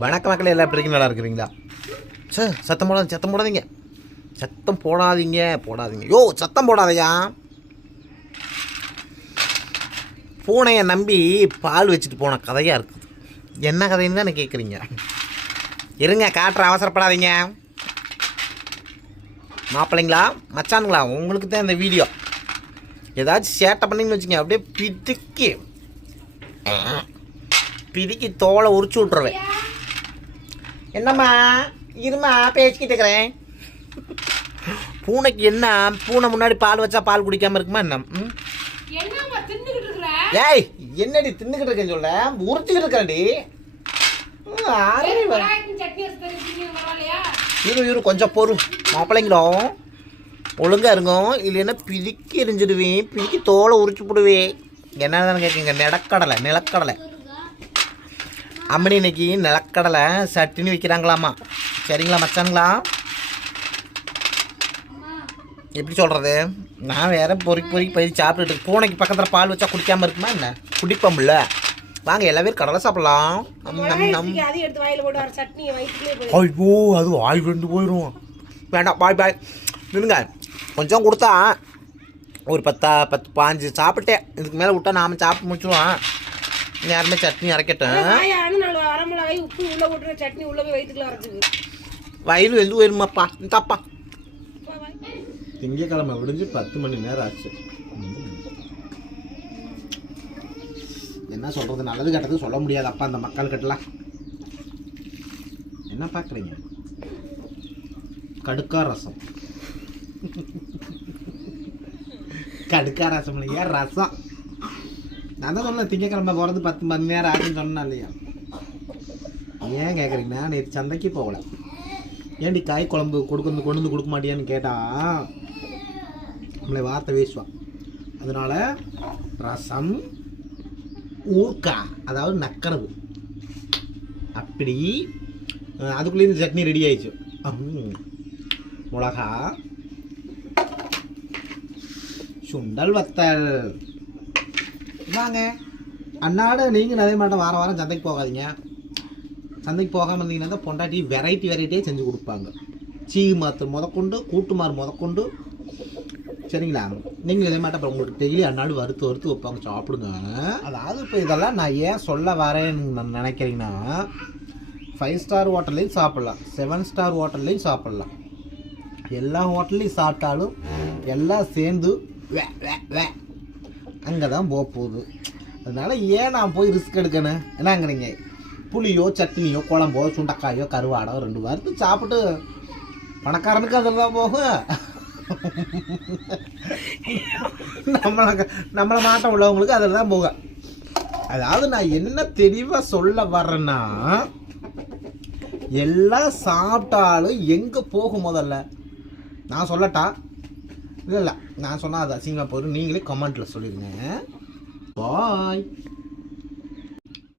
வணக்க மக்கள் எல்லாம் எப்படி இருக்கீங்க? நல்லா இருக்கிறீங்களா? சார் சத்தம் போடாதீங்க சத்தம் போடாதீங்க யோ சத்தம் போடாதையா. பூனையை நம்பி பால் வச்சுட்டு போன கதையாக இருக்குது. என்ன கதைன்னு தான் கேட்குறீங்க. இருங்க காட்டுற, அவசரப்படாதீங்க. மாப்பிள்ளைங்களா மச்சானுங்களா, உங்களுக்கு தான் இந்த வீடியோ. ஏதாச்சும் சேட்டை பண்ணிங்கன்னு வச்சுங்க, அப்படியே பிதிக்கி தோலை உரிச்சு விட்ருவேன். என்னம்மா இருமா பேசிக்கிட்டு இருக்கிறேன். பூனைக்கு என்ன, பூனை முன்னாடி பால் வச்சா பால் குடிக்காம இருக்குமா என்ன? ஏய் என்னடி தின்னுக்கிட்டு இருக்கேன்னு சொல்ல, உரிச்சுக்கிட்டு இருக்கேன்டி. இரு கொஞ்சம் பொறு மாப்பிள்ளைங்களோ, ஒழுங்கா இருங்கோ. இல்லைன்னா பிதிக்கி எரிஞ்சிடுவேன், பிதிக்கி தோலை உரிச்சு போடுவேன். என்னதானு கேட்குங்க. நிலக்கடலை அம்மனி இன்னைக்கு நிலக்கடலை சட்டின்னு வைக்கிறாங்களாமா. சரிங்களா மச்சானுங்களா? எப்படி சொல்கிறது, நான் வேற பொறுக்கி போய் சாப்பிட்டுட்டு, பூனைக்கு பக்கத்தில் பால் வச்சா குடிக்காமல் இருக்குமா என்ன? குடிப்போம்ல. வாங்க எல்லா பேரும் கடலை சாப்பிடலாம். ஐயோ அது வாய் வெந்து போயிடும். வேண்டாம் பாய் நின்னுங்க. கொஞ்சம் கொடுத்தா ஒரு 10-15 சாப்பிட்டேன். இதுக்கு மேலே விட்டா நாம சாப்பிட்டு முடிச்சுடுவோம். யாருமே சட்னி அரைக்கட்டும். வயிறு வெந்து போயிருமாப்பா. தப்பா திங்கக்கிழமை விடிஞ்சு 10 மணி நேரம் ஆச்சு. என்ன சொல்றது, நல்லது கெட்டது சொல்ல முடியாது அப்பா அந்த மக்கள் கிட்டலாம். என்ன பார்க்குறீங்க? கடுக்கா ரசம் இல்லையா, ரசம். நான் தான் சொன்னேன் திங்கக்கிழமை போகிறது 10 மணி நேரம் ஆகுன்னு சொன்னா இல்லையா? ஏன் கேட்குறீங்கன்னா, நேற்று சந்தைக்கு போகல. ஏன்டி காய் குழம்பு கொண்டு வந்து கொடுக்க மாட்டியான்னு கேட்டால் நம்மளை வார்த்தை பேசுவான். அதனால ரசம் ஊர்க்காய், அதாவது நக்கரவு. அப்படி அதுக்குள்ளேயே இந்த சட்னி ரெடி ஆயிடுச்சு. மிளகா, சுண்டல் வத்தல். வாங்க அன்னாட நீங்கள் அதே மாட்டோம். வாரம் சந்தைக்கு போகாதீங்க. சந்தைக்கு போகாமல் இருந்தீங்கன்னா தான் பொண்டாட்டி வெரைட்டியாக செஞ்சு கொடுப்பாங்க. சீகு மாத்திரம் முதற்கொண்டு, கூட்டுமாறு முதற்கொண்டு. சரிங்களா? நீங்கள் இதே மாட்டோம். உங்களுக்கு டெய்லி அன்னாடு வறுத்து வைப்பாங்க, சாப்பிடுங்க. அதாவது இப்போ இதெல்லாம் நான் ஏன் சொல்ல வரேன்னு நினைக்கிறீங்கன்னா, 5 ஸ்டார் ஹோட்டல்லையும் சாப்பிட்லாம், 7 ஸ்டார் ஹோட்டல்லையும் சாப்பிட்லாம். எல்லா ஹோட்டல்லையும் சாப்பிட்டாலும் எல்லாம் சேர்ந்து அங்கே தான் போகுது. அதனால ஏன் நான் போய் ரிஸ்க் எடுக்கணும்? என்னங்கிறீங்க? புளியோ சட்னியோ குழம்போ சுண்டக்காயோ கருவாடோ 2 வாரத்து சாப்பிட்டு பணக்காரனுக்கு அதில் தான் போகும். நம்மளை மாட்டம் உள்ளவங்களுக்கு அதில் தான் போகும். அதாவது நான் என்ன தெளிவாக சொல்ல வர்றேன்னா, எல்லாம் சாப்பிட்டாலும் எங்கே போகும் முதல்ல நான் சொல்லட்டா? இல்லை நான் சொன்னால் அது அசிங்கமாக போயிடும். நீங்களே கமெண்ட்டில் சொல்லிடுங்க. பாய்.